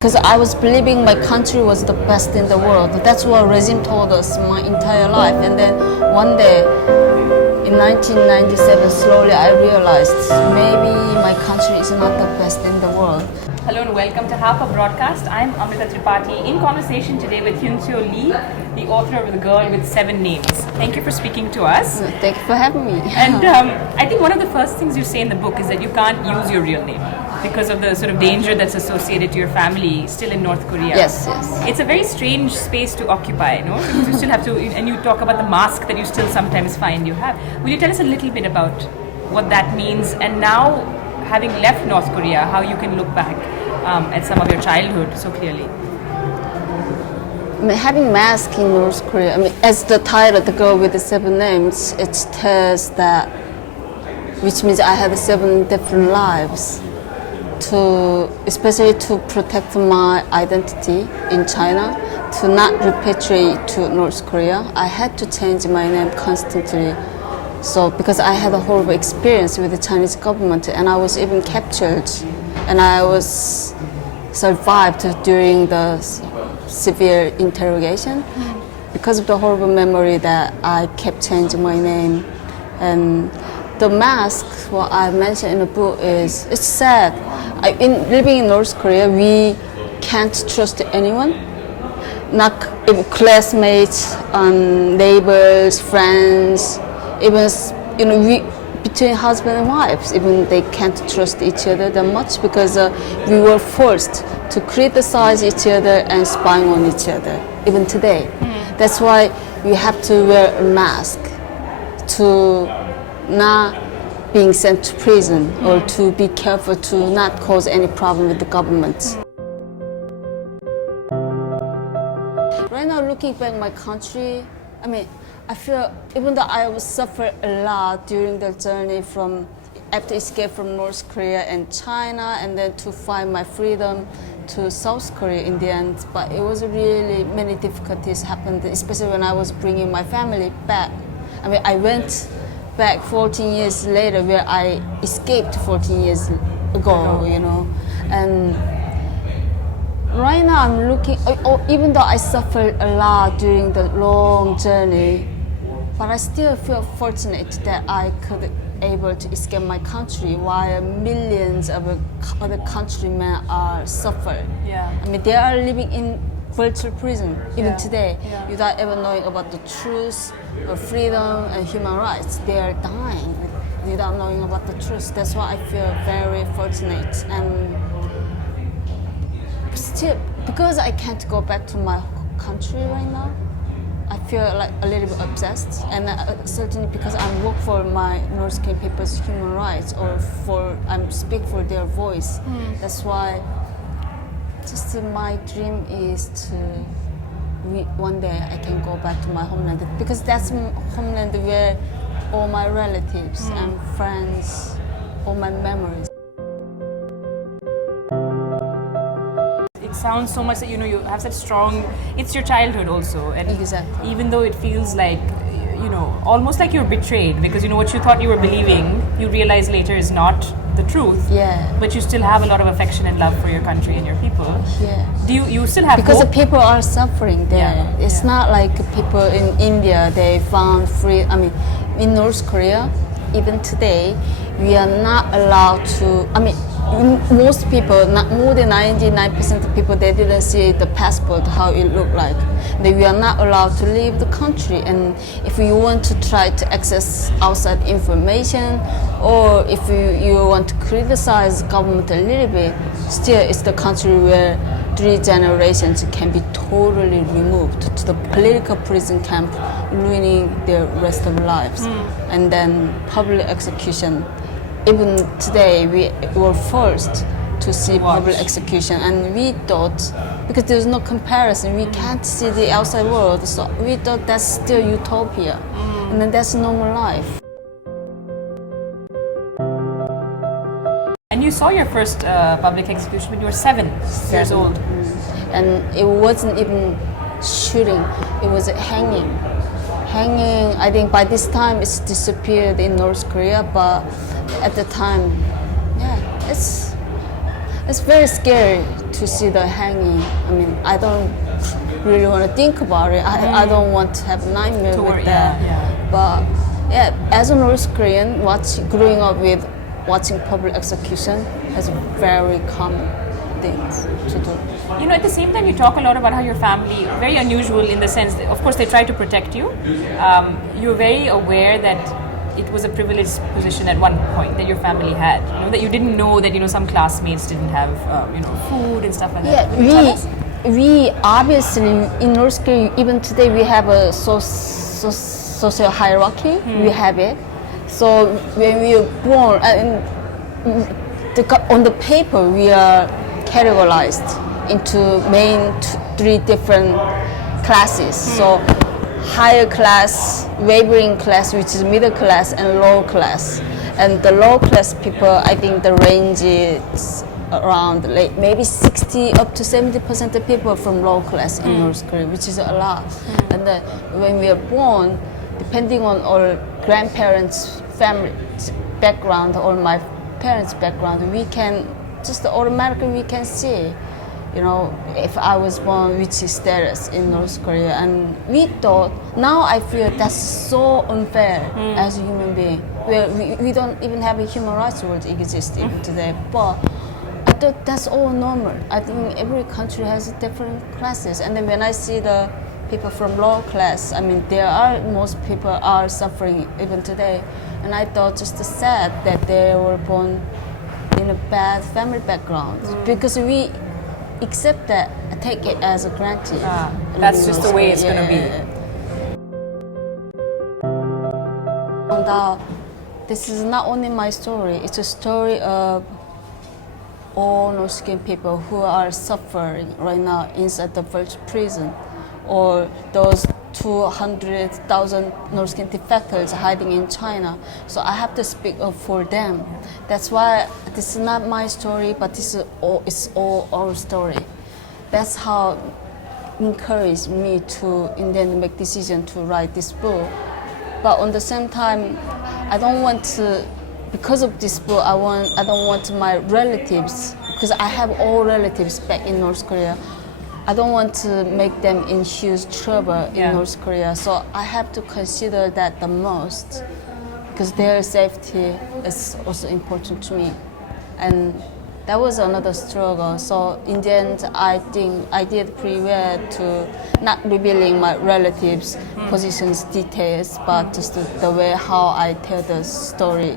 Because I was believing my country was the best in the world. That's what regime told us my entire life. And then one day, in 1997, slowly I realized maybe my country is not the best in the world. Hello and welcome to Harper Broadcast. I'm Amrita Tripathi in conversation today with Hyeonseo Lee, the author of The Girl with 7 Names. Thank you for speaking to us. Thank you for having me. And I think one of the first things you say in the book is that you can't use your real name because of the sort of danger that's associated to your family still in North Korea. Yes. It's a very strange space to occupy, no? Because you still have to, and you talk about the mask that you still sometimes find you have. Will you tell us a little bit about what that means, and now, having left North Korea, how you can look back at some of your childhood so clearly? Having mask in North Korea, as the title, The Girl with the 7 Names, it tells that, which means I had 7 different lives. Especially to protect my identity in China, to not repatriate to North Korea, I had to change my name constantly. So because I had a horrible experience with the Chinese government, and I was even captured, and I was survived during the severe interrogation. Because of the horrible memory that I kept changing my name. And the mask, what I mentioned in the book, is it's sad. Living in North Korea, we can't trust anyone. Not even classmates, neighbors, friends, even between husband and wives, even they can't trust each other that much because we were forced to criticize each other and spying on each other, even today. That's why we have to wear a mask to not being sent to prison or to be careful to not cause any problem with the government. Right now, looking back at my country, I feel even though I was suffer a lot during the journey after escape from North Korea and China, and then to find my freedom to South Korea in the end, but it was really many difficulties happened, especially when I was bringing my family back. I went back 14 years later, where I escaped 14 years ago, and right now I'm looking, even though I suffered a lot during the long journey, but I still feel fortunate that I could able to escape my country while millions of other countrymen are suffering. Yeah. They are living in virtual prison even today, without ever knowing about the truth or freedom and human rights. They are dying without knowing about the truth. That's why I feel very fortunate. And still, because I can't go back to my country right now, I feel like a little bit obsessed, and certainly because I work for my North Korean people's human rights, or I speak for their voice. That's why just my dream is to one day I can go back to my homeland, because that's homeland where all my relatives and friends, all my memories. It sounds so much that you have such strong, it's your childhood also, and Exactly. even though it feels like almost like you're betrayed, because what you thought you were believing, you realize later is not the truth. Yeah. But you still have a lot of affection and love for your country and your people. Yeah. Do you still have because hope? the people are suffering there. Yeah. It's not like people in India, they found free. In North Korea, even today, we are not allowed to. Most people, not more than 99% of people, they didn't see the passport, how it looked like. We are not allowed to leave the country, and if you want to try to access outside information, or if you want to criticize government a little bit, still it's the country where 3 generations can be totally removed to the political prison camp, ruining their rest of lives, and then public execution. Even today, we were forced to see public execution, and we thought, because there's no comparison, we can't see the outside world, so we thought that's still utopia, and then that's normal life. And you saw your first public execution when you were 7 years old. And it wasn't even shooting, it was hanging. I think by this time it's disappeared in North Korea, but at the time, it's It's very scary to see the hanging. I mean, I don't really want to think about it. I don't want to have nightmare with that. But yeah, as a North Korean, growing up with watching public execution is very common things to do. You know, at the same time, you talk a lot about how your family, very unusual in the sense that, of course, they try to protect you. You're very aware that it was a privileged position at one point that your family had. You know, that you didn't know that, you know, some classmates didn't have, food and stuff like that. Yeah, we obviously, in North Korea, even today, we have a social hierarchy. We have it. So when we are born, on the paper, we are categorized into main three different classes. So higher class, wavering class, which is middle class, and low class. And the low class people, I think the range is around maybe 60 up to 70% of people from low class in North Korea, which is a lot. And then when we are born, depending on our grandparents' family background or my parents' background, we can just automatically we can see, you know, if I was born which status in North Korea. And we thought, now I feel that's so unfair as a human being. We don't even have a human rights word exist even today. But I thought that's all normal. I think every country has different classes. And then when I see the people from low class, I mean, most people are suffering even today. And I thought just sad that they were born in a bad family background, because we accept that, take it as a granted. That's just the way it's going to be. Found out this is not only my story, it's a story of all North Korean people who are suffering right now inside the first prison, or those 200,000 North Korean defectors hiding in China. So I have to speak up for them. That's why this is not my story, but it's all our story. That's how encouraged me to in the end make decision to write this book. But on the same time, I don't want to, because of this book, I don't want my relatives, because I have all relatives back in North Korea, I don't want to make them in huge trouble in North Korea. So I have to consider that the most, because their safety is also important to me. And that was another struggle. So in the end, I think I did pretty well to not revealing my relatives' positions, details, but just the way how I tell the story.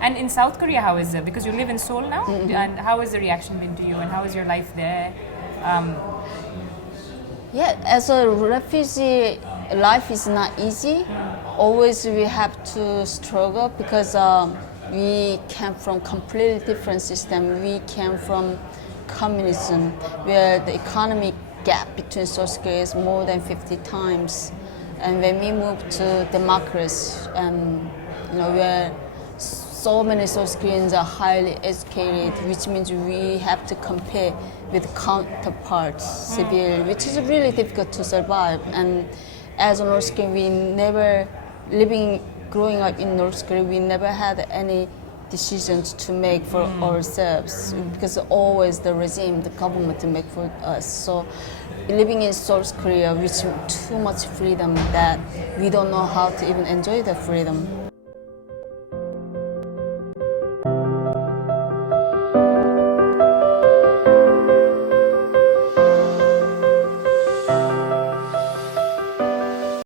And in South Korea, how is it? Because you live in Seoul now, and how has the reaction been to you, and how is your life there? Yeah, as a refugee, life is not easy. Always we have to struggle because we came from completely different system. We came from communism, where the economic gap between South Korea is more than 50 times. And when we moved to democracy, and where so many South Koreans are highly educated, which means we have to compare with counterparts, civil, which is really difficult to survive. And as a North Korean, growing up in North Korea, we never had any decisions to make for ourselves, because always the regime, the government to make for us. So living in South Korea, with too much freedom that we don't know how to even enjoy the freedom.